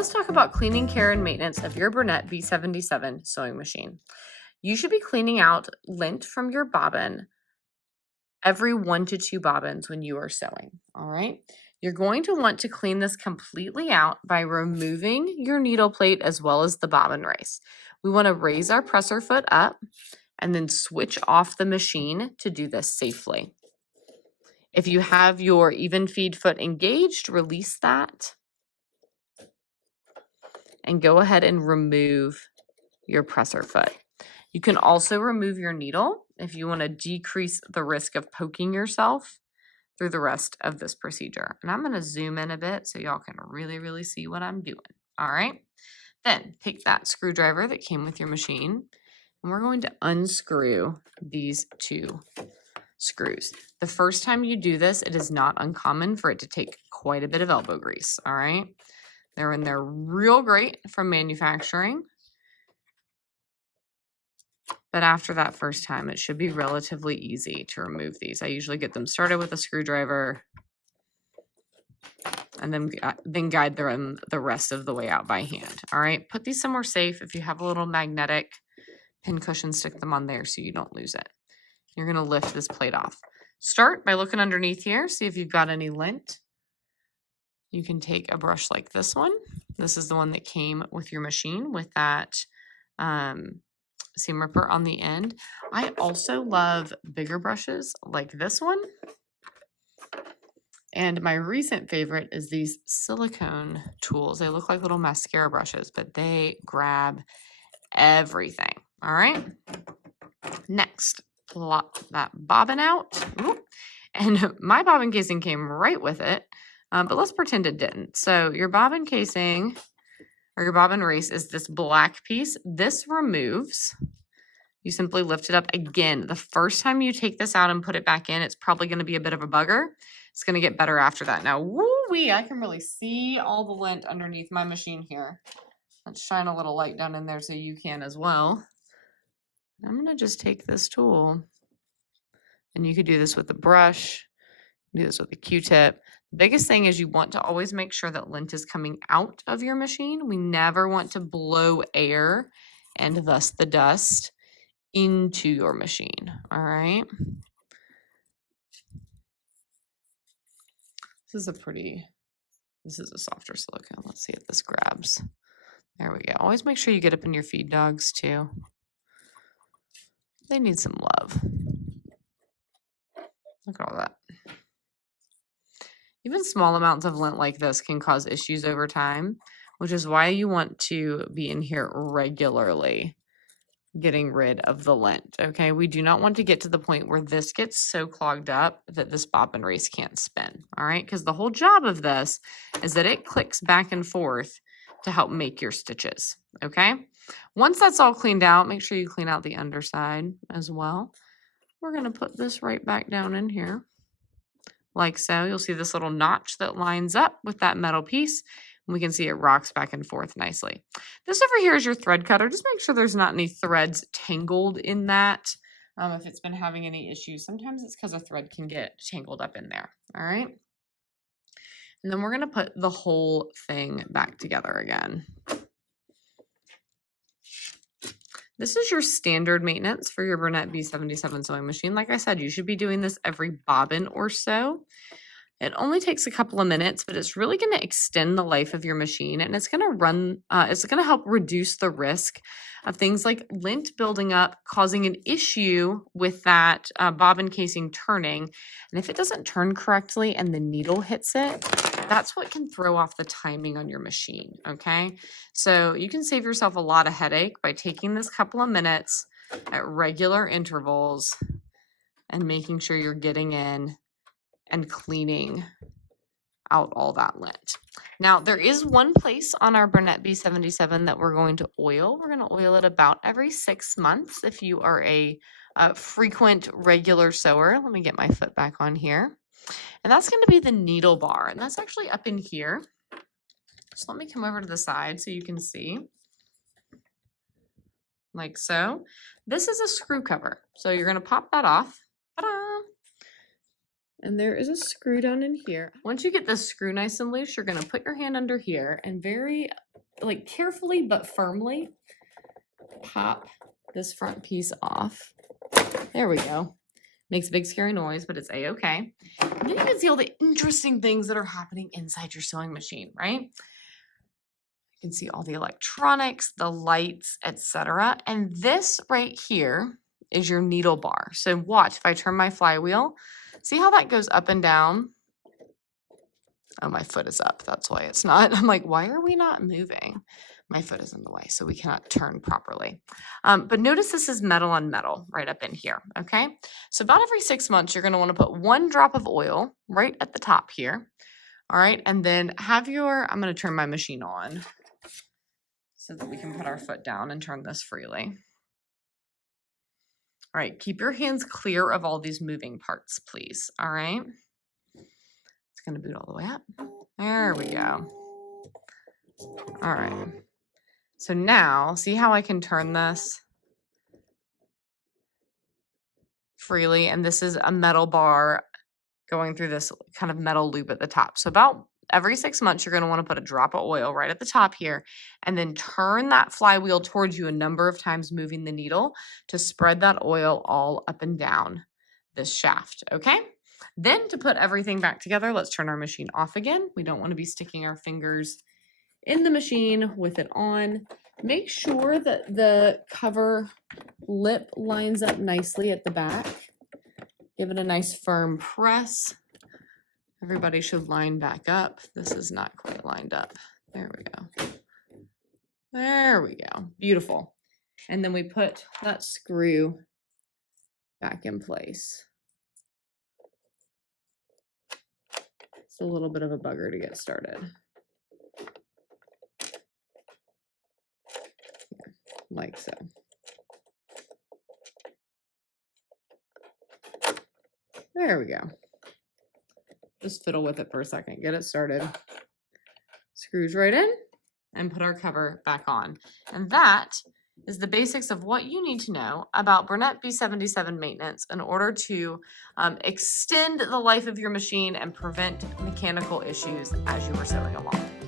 let's talk about cleaning, care, and maintenance of your Bernette B77 sewing machine. You should be cleaning out lint from your bobbin every 1 to 2 bobbins when you are sewing, all right? You're going to want to clean this completely out by removing your needle plate as well as the bobbin race. We want to raise our presser foot up and then switch off the machine to do this safely. If you have your even feed foot engaged, release that and go ahead and remove your presser foot. You can also remove your needle if you want to decrease the risk of poking yourself through the rest of this procedure. And I'm going to zoom in a bit so y'all can really see what I'm doing. All right. Then take that screwdriver that came with your machine and we're going to unscrew these 2 screws. The first time you do this, it is not uncommon for it to take quite a bit of elbow grease. All right. They're in there real great from manufacturing. But after that first time, it should be relatively easy to remove these. I usually get them started with a screwdriver and then guide them the rest of the way out by hand. All right, put these somewhere safe. If you have a little magnetic pin cushion, stick them on there so you don't lose it. You're gonna lift this plate off. Start by looking underneath here, see if you've got any lint. You can take a brush like this one. This is the one that came with your machine with that seam ripper on the end. I also love bigger brushes like this one. And my recent favorite is these silicone tools. They look like little mascara brushes, but they grab everything. All right. Next, plop that bobbin out. Ooh. And my bobbin casing came right with it, but let's pretend it didn't. So your bobbin casing or your bobbin race is this black piece. This removes. You simply lift it up again. The first time you take this out and put it back in, it's probably going to be a bit of a bugger. It's going to get better after that. Now, woo-wee, I can really see all the lint underneath my machine here. Let's shine a little light down in there so you can as well. I'm going to just take this tool, and you could do this with a brush, do this with a Q-tip. The biggest thing is you want to always make sure that lint is coming out of your machine. We never want to blow air and thus the dust into your machine. All right. This is a softer silicone. Let's see if this grabs. There we go. Always make sure you get up in your feed dogs too. They need some love. Look at all that. Even small amounts of lint like this can cause issues over time, which is why you want to be in here regularly getting rid of the lint. Okay, we do not want to get to the point where this gets so clogged up that this bobbin race can't spin. All right, because the whole job of this is that it clicks back and forth to help make your stitches. Okay, once that's all cleaned out, make sure you clean out the underside as well. We're going to put this right back down in here like so. You'll see this little notch that lines up with that metal piece. We can see it rocks back and forth nicely. This over here is your thread cutter. Just make sure there's not any threads tangled in that. If it's been having any issues, sometimes it's because a thread can get tangled up in there. All right. And then we're going to put the whole thing back together again. This is your standard maintenance for your Bernette B77 sewing machine. Like I said, you should be doing this every bobbin or so. It only takes a couple of minutes, but it's really going to extend the life of your machine, and it's going to help reduce the risk of things like lint building up, causing an issue with that bobbin casing turning. And if it doesn't turn correctly and the needle hits it, that's what can throw off the timing on your machine. Okay, so you can save yourself a lot of headache by taking this couple of minutes at regular intervals and making sure you're getting in and cleaning out all that lint. Now, there is one place on our Bernette B77 that we're going to oil. We're going to oil it about every 6 months if you are a frequent, regular sewer. Let me get my foot back on here. And that's going to be the needle bar, and that's actually up in here. So let me come over to the side so you can see. Like so. This is a screw cover. So you're going to pop that off. Ta-da! And there is a screw down in here. Once you get this screw nice and loose, you're going to put your hand under here and very like carefully but firmly pop this front piece off. There we go. Makes a big scary noise, but it's a-okay. And then you can see all the interesting things that are happening inside your sewing machine, right? You can see all the electronics, the lights, etc. And this right here is your needle bar. So watch, if I turn my flywheel, see how that goes up and down? Oh, my foot is up. That's why it's not. I'm like, why are we not moving? My foot is in the way, so we cannot turn properly. But notice this is metal on metal right up in here, okay? So about every 6 months, you're going to want to put 1 drop of oil right at the top here, all right? And then have your, I'm going to turn my machine on so that we can put our foot down and turn this freely. All right, keep your hands clear of all these moving parts, please, all right? It's going to boot all the way up. There we go. All right. So now, see how I can turn this freely? And this is a metal bar going through this kind of metal loop at the top. So about every 6 months, you're going to want to put a drop of oil right at the top here and then turn that flywheel towards you a number of times, moving the needle to spread that oil all up and down this shaft, okay? Then to put everything back together, let's turn our machine off again. We don't want to be sticking our fingers in the machine with it on. Make sure that the cover lip lines up nicely at the back. Give it a nice firm press. Everybody should line back up. This is not quite lined up. There we go. There we go. Beautiful. And then we put that screw back in place. It's a little bit of a bugger to get started. Like so. There we go. Just fiddle with it for a second, get it started. Screws right in and put our cover back on. And that is the basics of what you need to know about bernette b77 maintenance in order to extend the life of your machine and prevent mechanical issues as you are sewing along.